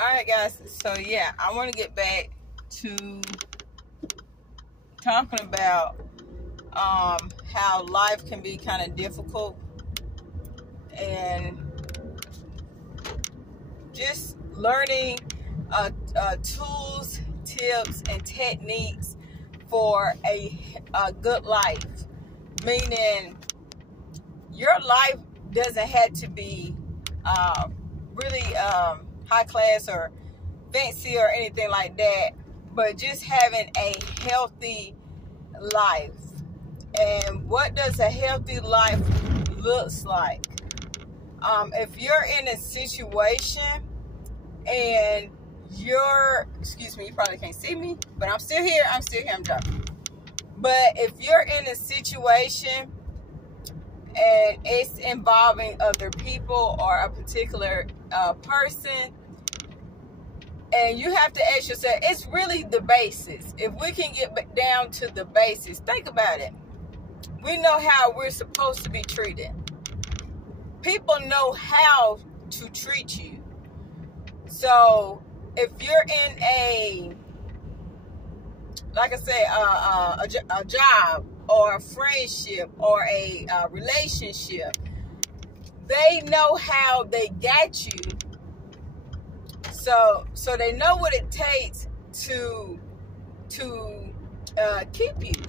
Alright guys, so yeah, I want to get back to talking about how life can be kind of difficult and just learning tools, tips, and techniques for a good life. Meaning your life doesn't have to be really high class or fancy or anything like that, but just having a healthy life. And what does a healthy life looks like? If you're in a situation and excuse me, you probably can't see me, but I'm still here, I'm talking. But if you're in a situation and it's involving other people or a particular person, and you have to ask yourself, it's really the basics. If we can get down to the basics, think about it. We know how we're supposed to be treated. People know how to treat you. So if you're in a, like I say, a job or a friendship or a relationship, they know how they got you. So they know what it takes to keep you.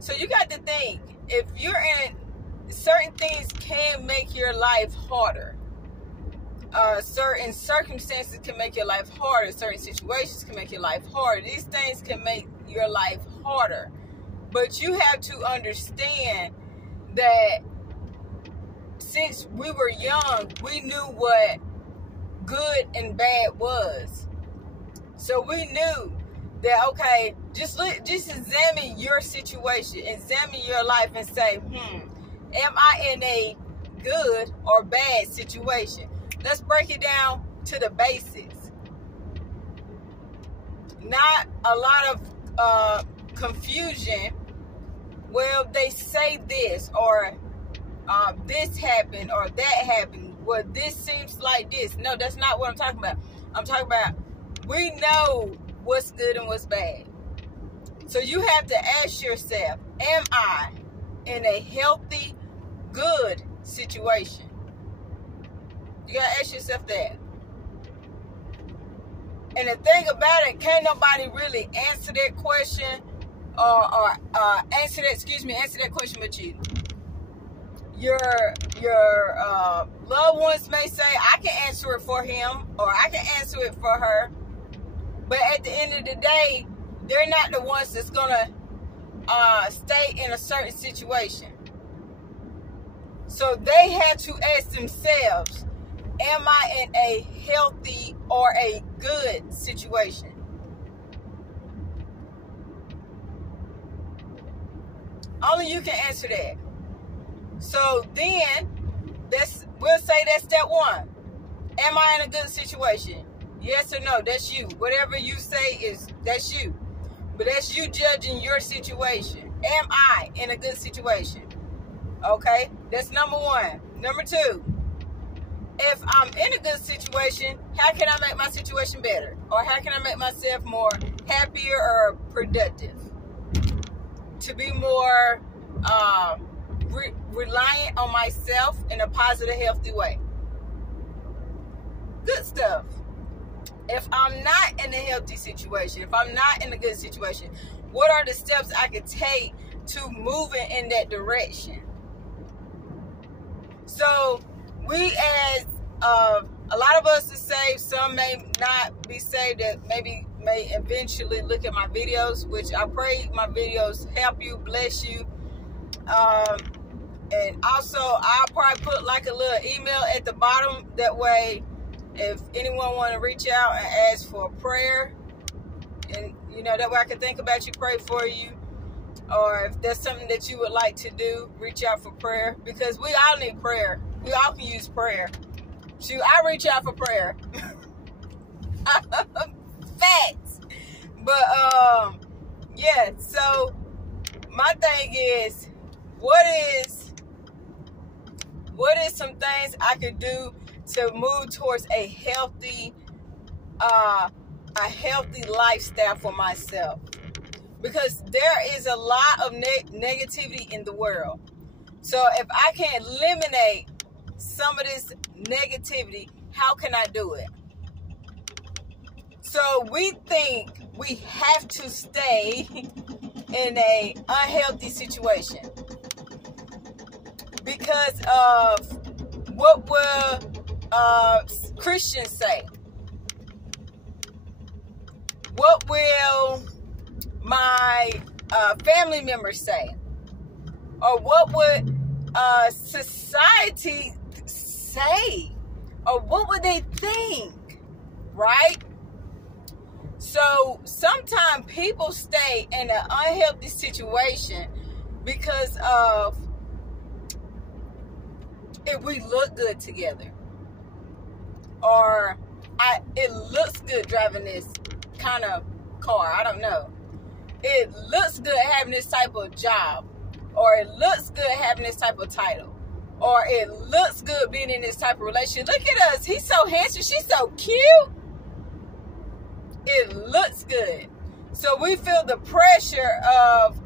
So you got to think, if you're in, certain things can make your life harder. Certain circumstances can make your life harder. Certain situations can make your life harder. These things can make your life harder. But you have to understand that since we were young, we knew what good and bad was. So we knew that, okay, just examine your situation, examine your life and say, am I in a good or bad situation? Let's break it down to the basics. Not a lot of confusion. Well, they say this, or this happened, or that happened. Well, this seems like this. No, that's not what I'm talking about. I'm talking about, we know what's good and what's bad. So you have to ask yourself, am I in a healthy, good situation? You gotta ask yourself that. And the thing about it, can't nobody really answer that question or answer that question but you. Your loved ones may say, I can answer it for him, or I can answer it for her. But at the end of the day, they're not the ones that's gonna stay in a certain situation. So they had to ask themselves, am I in a healthy or a good situation? Only you can answer that. So then, we'll say that's step one. Am I in a good situation? Yes or no? That's you. Whatever you say that's you. But that's you judging your situation. Am I in a good situation? Okay, that's number one. Number two, if I'm in a good situation, how can I make my situation better? Or how can I make myself more happier or productive? To be more reliant on myself in a positive, healthy way. Good stuff. If I'm not in a healthy situation, if I'm not in a good situation, what are the steps I could take to moving in that direction? So we, as a lot of us are saved, some may not be saved, that maybe may eventually look at my videos, which I pray my videos help you, bless you. And also I'll probably put like a little email at the bottom, that way if anyone want to reach out and ask for a prayer, and that way I can think about you, pray for you, or if there's something that you would like to do, reach out for prayer, because we all need prayer. We all can use prayer. Shoot, I reach out for prayer. Facts. But yeah, so my thing is, what is some things I could do to move towards a healthy a healthy lifestyle for myself. Because there is a lot of negativity in the world. So if I can eliminate some of this negativity, how can I do it? So we think we have to stay in a unhealthy situation because of what will Christians say? What will my family members say? Or what would society say? Or what would they think? Right? So sometimes people stay in an unhealthy situation because of if we look good together. Or it looks good driving this kind of car. I don't know. It looks good having this type of job. Or it looks good having this type of title. Or it looks good being in this type of relationship. Look at us. He's so handsome. She's so cute. It looks good. So we feel the pressure of,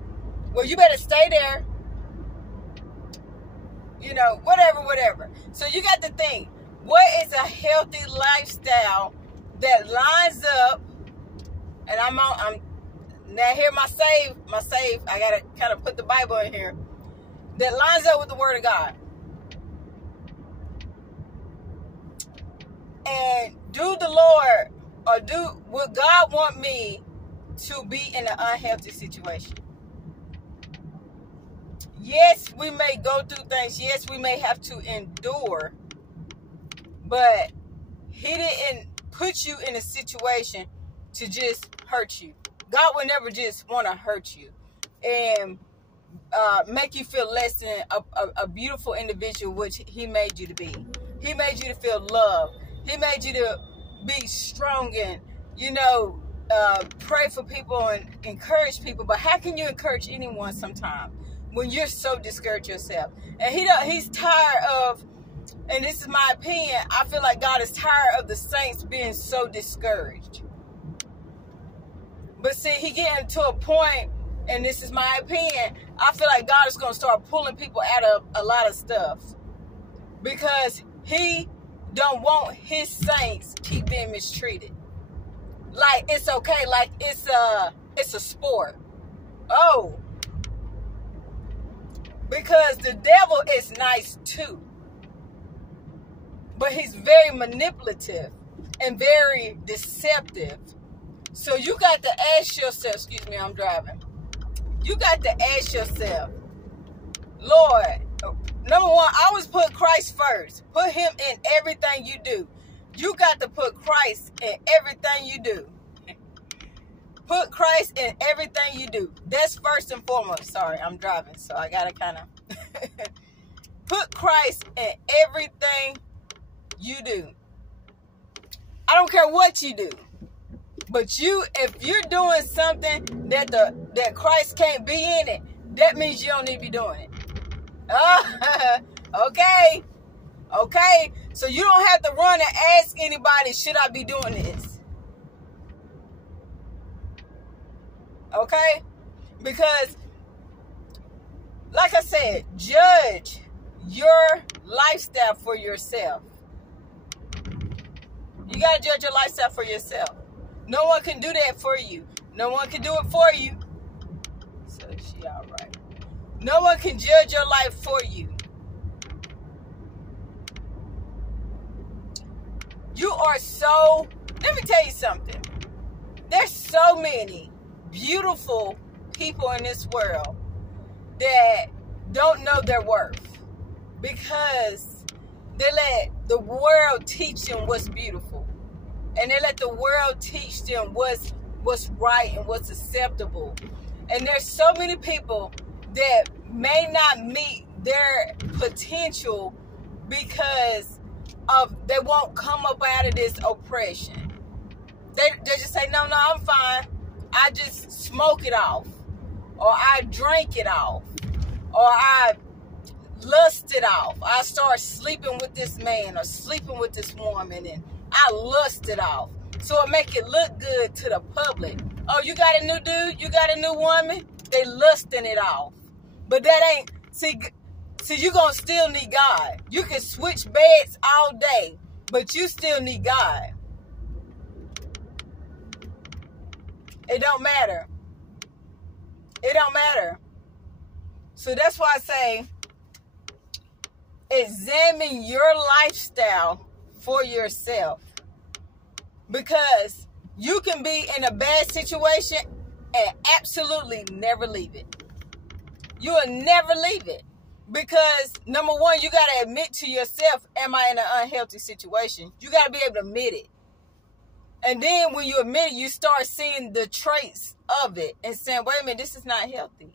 well, you better stay there. You know, whatever. So you got to think, what is a healthy lifestyle that lines up? And I'm now here my save. I gotta kind of put the Bible in here. That lines up with the Word of God. And do the Lord, or would God want me to be in an unhealthy situation? Yes, we may go through things. Yes, we may have to endure. But He didn't put you in a situation to just hurt you. God will never just want to hurt you and make you feel less than a beautiful individual, which He made you to be. He made you to feel love. He made you to be strong and, pray for people and encourage people. But how can you encourage anyone sometimes when you're so discouraged yourself? And He's tired of, and this is my opinion, I feel like God is tired of the saints being so discouraged. But see, He getting to a point, and this is my opinion, I feel like God is going to start pulling people out of a lot of stuff. Because He don't want His saints keep being mistreated. Like it's okay, like it's a sport. Oh. Because the devil is nice too. But he's very manipulative and very deceptive. So you got to ask yourself, excuse me, I'm driving. You got to ask yourself, Lord, number one, always put Christ first. Put Him in everything you do. You got to put Christ in everything you do. Put Christ in everything you do. That's first and foremost. Sorry, I'm driving, so I got to kind of put Christ in everything you do. I don't care what you do. But if you're doing something that Christ can't be in it, that means you don't need to be doing it. Okay. So you don't have to run and ask anybody, should I be doing this? Okay? Because, like I said, judge your lifestyle for yourself. You got to judge your lifestyle for yourself. No one can do that for you. No one can do it for you. So she all right. No one can judge your life for you. You are so, let me tell you something. There's so many beautiful people in this world that don't know their worth because they let the world teach them what's beautiful. And they let the world teach them what's right and what's acceptable. And there's so many people that may not meet their potential because they won't come up out of this oppression. They just say, no, I'm fine. I just smoke it off. Or I drink it off. Or I lust it off. I start sleeping with this man or sleeping with this woman and I lust it off. So it make it look good to the public. Oh, you got a new dude? You got a new woman? They lusting it off. But that ain't, see, you're going to still need God. You can switch beds all day, but you still need God. It don't matter. It don't matter. So that's why I say, examine your lifestyle for yourself. Because you can be in a bad situation and absolutely never leave it. You will never leave it. Because, number one, you got to admit to yourself, am I in an unhealthy situation? You got to be able to admit it. And then when you admit it, you start seeing the traits of it and saying, wait a minute, this is not healthy.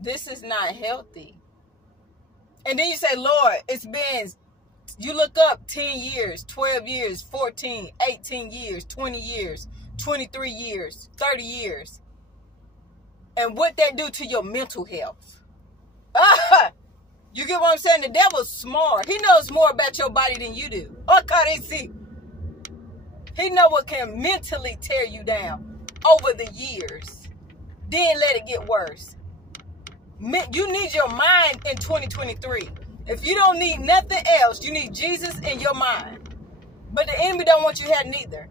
This is not healthy. And then you say, Lord, it's been, you look up 10 years, 12 years, 14, 18 years, 20 years, 23 years, 30 years. And what that do to your mental health. You get what I'm saying? The devil's smart. He knows more about your body than you do. He know what can mentally tear you down over the years. Then let it get worse. You need your mind in 2023. If you don't need nothing else, you need Jesus in your mind. But the enemy don't want you to have neither.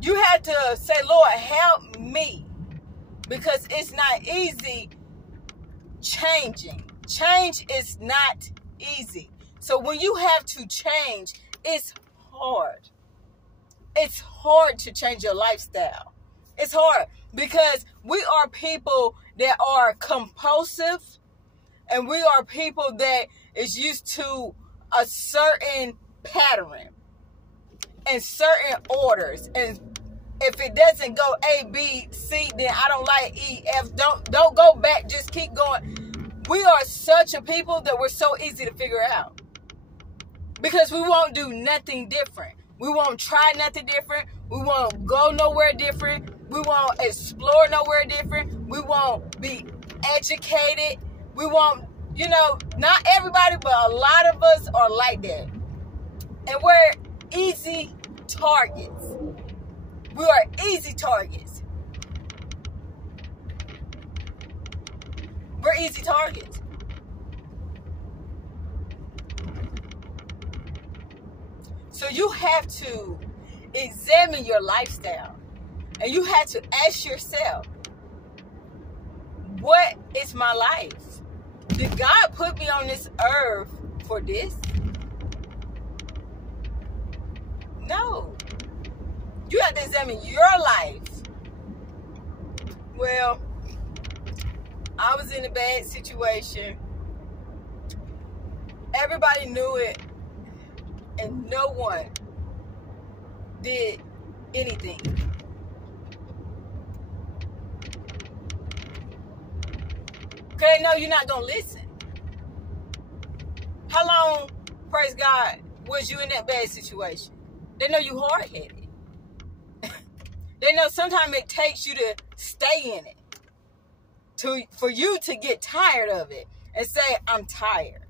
You have to say, Lord, help me. Because it's not easy changing. Change is not easy. So when you have to change, it's hard. It's hard to change your lifestyle. It's hard because we are people that are compulsive, and we are people that is used to a certain pattern and certain orders. And if it doesn't go A, B, C, then I don't like E, F. Don't go back. Just keep going. We are such a people that we're so easy to figure out because we won't do nothing different. We won't try nothing different. We won't go nowhere different. We won't explore nowhere different. We won't be educated. We won't, not everybody, but a lot of us are like that. And we're easy targets. We are easy targets. We're easy targets. So you have to examine your lifestyle. And you have to ask yourself, what is my life? Did God put me on this earth for this? No. You have to examine your life. Well, I was in a bad situation. Everybody knew it. And no one did anything. Because they know you're not going to listen. How long, praise God, was you in that bad situation? They know you hard-headed. They know sometimes it takes you to stay in it. For you to get tired of it and say, I'm tired.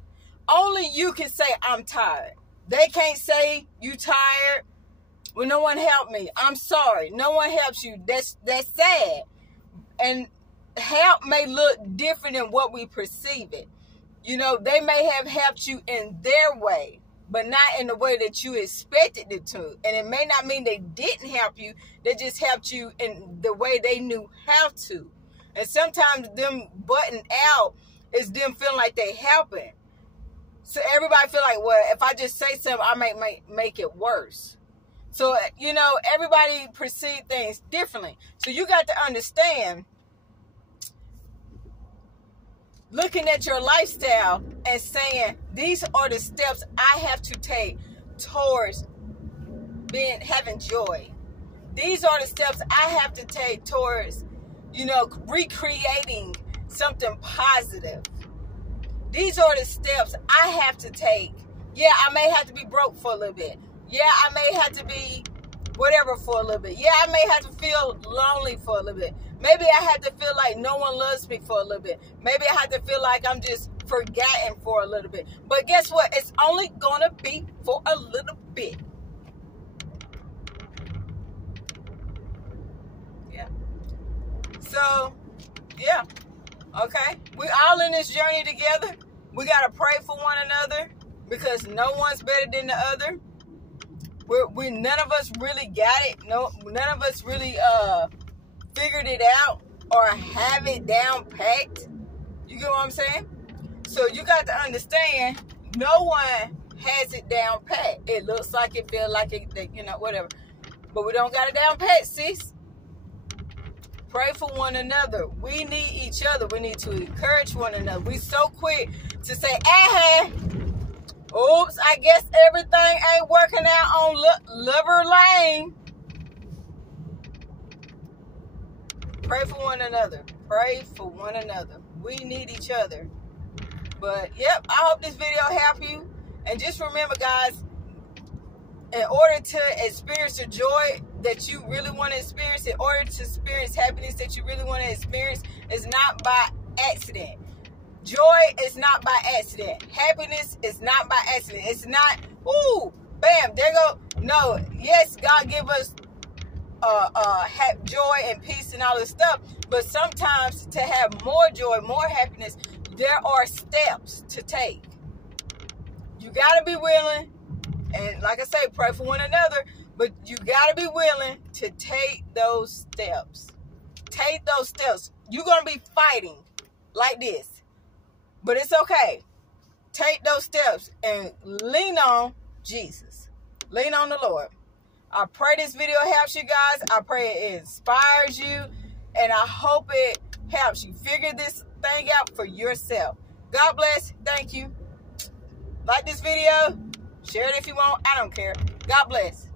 Only you can say, I'm tired. They can't say you tired. Well, no one helped me. I'm sorry. No one helps you. That's sad. And help may look different than what we perceive it. They may have helped you in their way, but not in the way that you expected it to. And it may not mean they didn't help you. They just helped you in the way they knew how to. And sometimes them butting out is them feeling like they helping. So everybody feel like, well, if I just say something, I might make it worse. So, everybody perceive things differently. So you got to understand, looking at your lifestyle and saying, these are the steps I have to take towards having joy. These are the steps I have to take towards, recreating something positive. These are the steps I have to take. Yeah, I may have to be broke for a little bit. Yeah, I may have to be whatever for a little bit. Yeah, I may have to feel lonely for a little bit. Maybe I have to feel like no one loves me for a little bit. Maybe I have to feel like I'm just forgotten for a little bit. But guess what? It's only gonna be for a little bit. Yeah. So, yeah. Okay. We all in this journey together. We gotta pray for one another because no one's better than the other. We none of us really got it. No, none of us really figured it out or have it down packed. You get what I'm saying? So you got to understand, no one has it down pat. It looks like it, feel like it, whatever. But we don't got it down pat, sis. Pray for one another. We need each other. We need to encourage one another. We so quick to say, oops, I guess everything ain't working out on Lover Lane. Pray for one another. Pray for one another. We need each other. But, yep, I hope this video helped you. And just remember, guys, in order to experience the joy that you really want to experience, in order to experience happiness that you really want to experience, is not by accident. Joy is not by accident. Happiness is not by accident. It's not, ooh, bam, there go. No, yes, God give us joy and peace and all this stuff. But sometimes to have more joy, more happiness, there are steps to take. You got to be willing, and like I say, pray for one another, but you got to be willing to take those steps. Take those steps. You're going to be fighting like this, but it's okay. Take those steps and lean on Jesus. Lean on the Lord. I pray this video helps you guys. I pray it inspires you, and I hope it helps you figure this thing out for yourself. God bless. Thank you. Like this video. Share it if you want. I don't care. God bless.